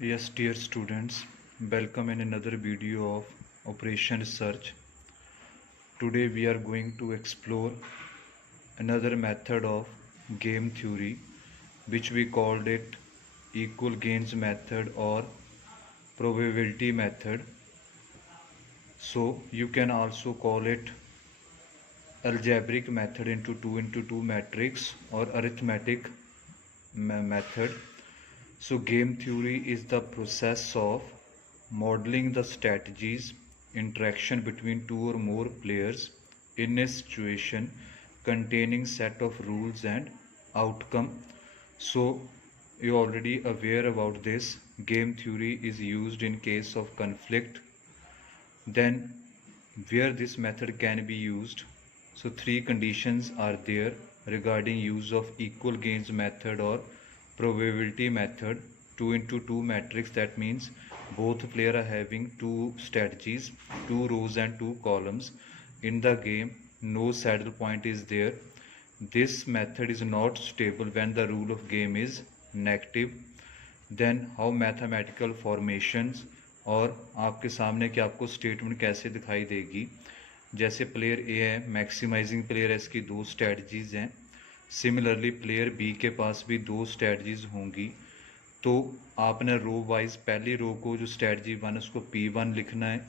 Yes, dear students, welcome in another video of Operation Research. Today we are going to explore another method of game theory, which we called it equal gains method or probability method. So you can also call it algebraic method into 2 matrix or arithmetic method. So game theory is the process of modeling the strategies interaction between two or more players in a situation containing set of rules and outcome. So you're already aware about this. Game theory is used in case of conflict. Then where this method can be used, so three conditions are there regarding use of equal gains method or probability method. 2 into 2 matrix, that means both players are having two strategies, two rows and two columns in the game. No saddle point is there. This method is not stable when the rule of game is negative. Then how mathematical formations, और आपके सामने कि आपको statement कैसे दिखाई देगी. जैसे player ए है, मैक्सिमाइजिंग प्लेयर है, इसकी दो स्ट्रेटजीज हैं. सिमिलरली प्लेयर बी के पास भी दो स्ट्रेटजीज होंगी. तो आपने रो वाइज पहली रो को जो स्ट्रेटजी 1 उसको P1 लिखना है,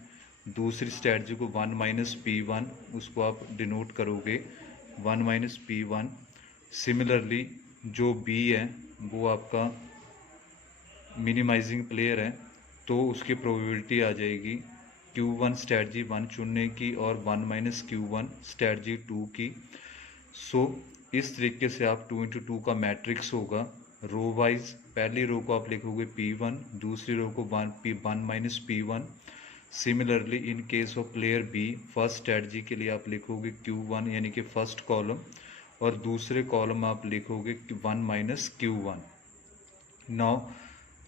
दूसरी स्ट्रेटजी को 1 माइनस P1 उसको आप डिनोट करोगे 1 माइनस P1. सिमिलरली जो बी है वो आपका मिनिमाइजिंग प्लेयर है, तो उसकी प्रोबेबिलिटी आ जाएगी Q1 स्ट्रेटजी 1 चुनने की और 1 माइनस Q1 स्ट्रेटजी 2 की. सो इस तरीके से आप 2 into 2 का मैट्रिक्स होगा. रो वाइज पहली रो को आप लिखोगे P1, दूसरी रो को 1 minus P1. Similarly in case of player B, first strategy के लिए आप लिखोगे Q1 यानी कि फर्स्ट कॉलम, और दूसरे कॉलम आप लिखोगे 1 minus Q1. Now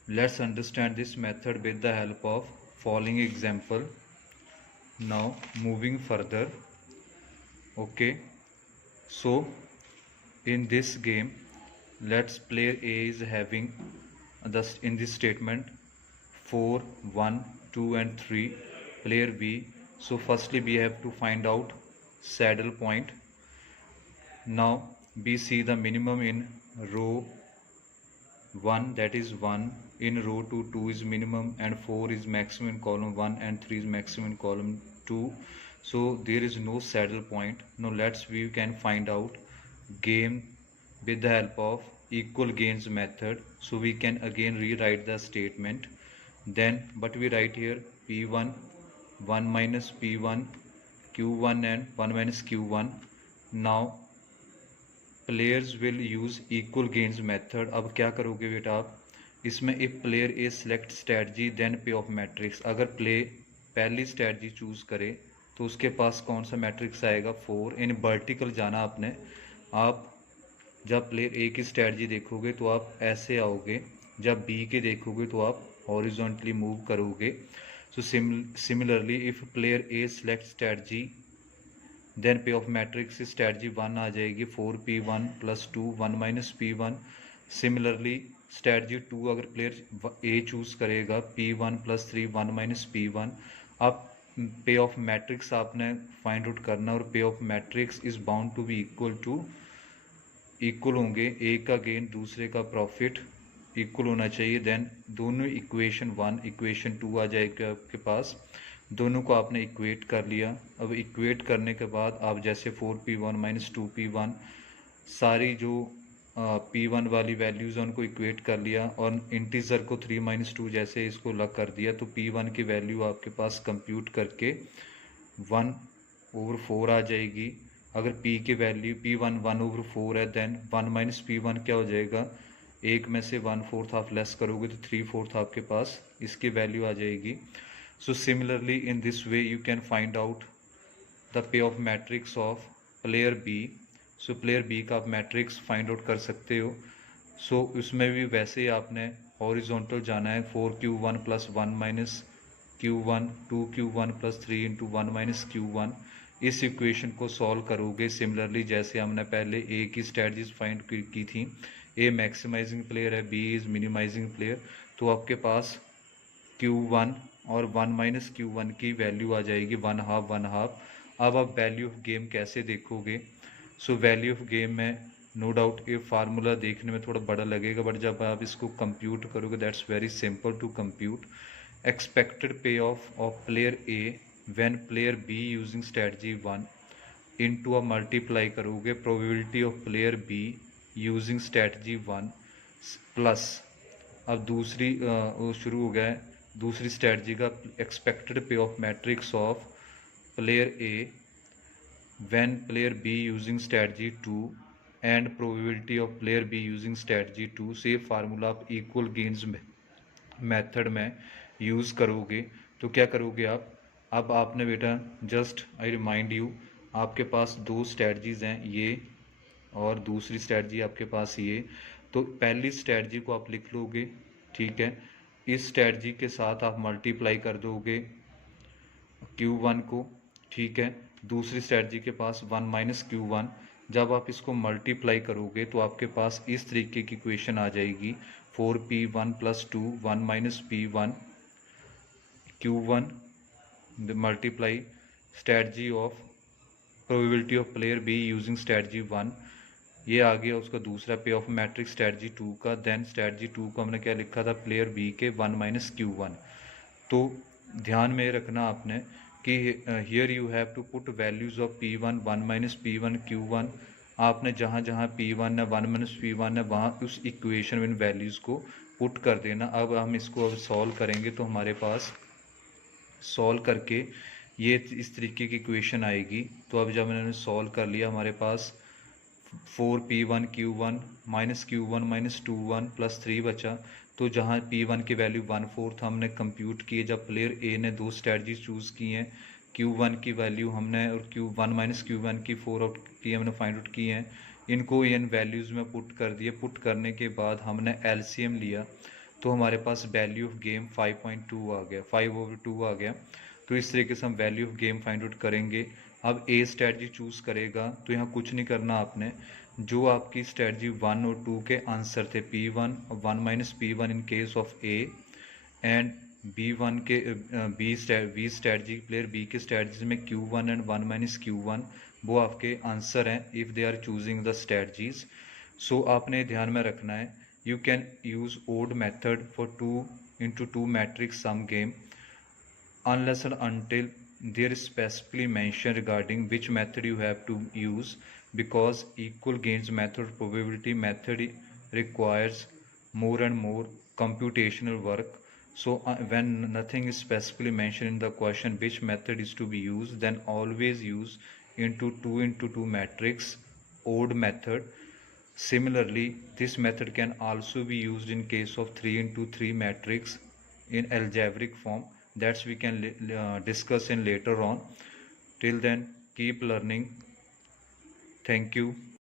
let's understand this method with the help of following example. Now moving further. Okay, so in this game, let's player A is having in this statement 4, 1, 2 and 3. Player B, so firstly we have to find out saddle point. Now we see the minimum in row 1, that is 1. In row 2, 2 is minimum and 4 is maximum in column 1 and 3 is maximum in column 2. So there is no saddle point. Now we can find out game with the help of equal gains method. So we can again rewrite the statement. Then but we write here P1, 1 minus P1, Q1 and 1 minus Q1. Now players will use equal gains method. अब क्या करोगे बेटा आप इसमें, if player A select strategy then pay off matrix. अगर play पहली strategy choose करे तो उसके पास कौन सा मैट्रिक्स आएगा 4. इन वर्टिकल जाना आपने. आप जब प्लेयर ए की स्ट्रेटजी देखोगे तो आप ऐसे आओगे, जब बी के देखोगे तो आप हॉरिजॉन्टली मूव करोगे. So similarly if player A select strategy then pay off matrix strategy 1 आ जाएगी 4P1 plus 2 1 minus P1. Similarly strategy 2 अगर प्लेयर ए चूज़ करेगा P1 प्लस 3 1 माइनस P1. अब पे ऑफ मैट्रिक्स आपने फाइंड आउट करना, और pay off matrix is bound to be equal होंगे. एक का गेन दूसरे का प्रॉफिट इक्वल होना चाहिए. देन दोनों इक्वेशन 1 इक्वेशन 2 आ जाएगा आपके पास. दोनों को आपने इक्वेट कर लिया. अब इक्वेट करने के बाद आप जैसे 4P1 माइनस 2P1 सारी जो P1 वाली वैल्यूज़ उनको इक्वेट कर लिया, और इंटीजर को 3 माइनस 2 जैसे इसको लग कर दिया, तो P1 की वैल्यू आपके पास कंप्यूट करके 1/4 आ जाएगी. अगर P की वैल्यू P1 1/4 है, देन 1 माइनस P1 क्या हो जाएगा, एक में से 1/4 आप लेस करोगे तो 3/4 आपके पास इसकी वैल्यू आ जाएगी. So similarly in this way you can find out the payoff matrix of player B. So player B का आप मैट्रिक्स फाइंड आउट कर सकते हो. So उसमें भी वैसे ही आपने हॉरिजॉन्टल जाना है. 4Q1 plus 1 minus Q1, 2Q1 plus 3 into 1 minus Q1. इस इक्वेशन को सॉल्व करोगे सिमिलरली जैसे हमने पहले ए की स्ट्रेटजीज फाइंड की थी ए मैक्सिमाइजिंग प्लेयर है, बी इज़ मिनिमाइजिंग प्लेयर, तो आपके पास Q1 और 1 माइनस Q1 की वैल्यू आ जाएगी 1/2। अब आप वैल्यू ऑफ गेम कैसे देखोगे? सो वैल्यू ऑफ गेम में नो डाउट ये फार्मूला देखने में थोड़ा बड़ा लगेगा, बट जब आप इसको कंप्यूट करोगे that's very simple to compute. Expected pay off player A when player B using strategy 1 into आप मल्टीप्लाई करोगे probability of player B using strategy 1 plus, अब दूसरी वो शुरू हो गया है दूसरी स्ट्रेटजी का, expected pay off matrix of player A when player B using strategy 2 and probability of player B using strategy 2। Same formula आप इक्वल गेन्स मेथड में यूज़ करोगे तो क्या करोगे आप? अब आपने बेटा जस्ट आई रिमाइंड यू, आपके पास दो स्ट्रेटजीज हैं, ये और दूसरी स्ट्रेटजी आपके पास ये। तो पहली स्ट्रेटजी को आप लिख लोगे, ठीक है, इस स्ट्रेटजी के साथ आप मल्टीप्लाई कर दोगे Q1 को, ठीक है। दूसरी स्ट्रेटजी के पास 1 माइनस Q1, जब आप इसको मल्टीप्लाई करोगे तो आपके पास इस तरीके की इक्वेशन आ जाएगी 4P1 + 2 1 minus P1 Q1 multiply strategy of probability of player B using strategy 1, ये आ गया उसका दूसरा पे ऑफ मैट्रिक्स स्ट्रेटजी 2 का। देन स्ट्रेटजी 2 को हमने क्या लिखा था? प्लेयर बी के 1 माइनस Q1। तो ध्यान में रखना आपने कि here you have to put values of P1 1 minus P1 Q1। आपने जहाँ जहाँ P1 है 1 माइनस P1 है वहाँ उस इक्वेशन में वैल्यूज़ को पुट कर देना। अब हम इसको अब सॉल्व करेंगे तो हमारे पास सॉल्व करके ये इस तरीके की इक्वेशन आएगी। तो अब जब मैंने सॉल्व कर लिया हमारे पास 4P1 Q1 minus Q1 minus 21 + 3 बचा। तो जहाँ P1 की वैल्यू 1/4 हमने कंप्यूट किए, जब प्लेयर ए ने दो स्ट्रेटजी चूज़ की हैं, Q1 की वैल्यू हमने और Q1 माइनस Q1 की 4 आउट की हमने फाइंड आउट की हैं, इनको इन वैल्यूज़ में पुट कर दिए। पुट करने के बाद हमने LCM लिया तो हमारे पास वैल्यू ऑफ गेम 5.2 आ गया, 5/2 आ गया। तो इस तरीके से हम value of game find out करेंगे। अब ए स्ट्रेटजी चूज़ करेगा तो यहाँ कुछ नहीं करना आपने, जो आपकी स्ट्रेटजी 1 और 2 के आंसर थे P1 और 1 minus P1 in case of A and B1 के बी स्ट्रेटजी प्लेयर बी के स्ट्रेटजी में Q1 एंड 1 माइनस Q1 वो आपके आंसर हैं if they are choosing the strategies. So आपने ध्यान में रखना है, you can use odd method for 2 into 2 matrix sum game unless and until there is specifically mentioned regarding which method you have to use, because equal gains method probability method requires more and more computational work. So when nothing is specifically mentioned in the question which method is to be used, then always use into 2 matrix odd method. Similarly, this method can also be used in case of 3 matrix in algebraic form. That's we can discuss in later on. Till then, keep learning. Thank you.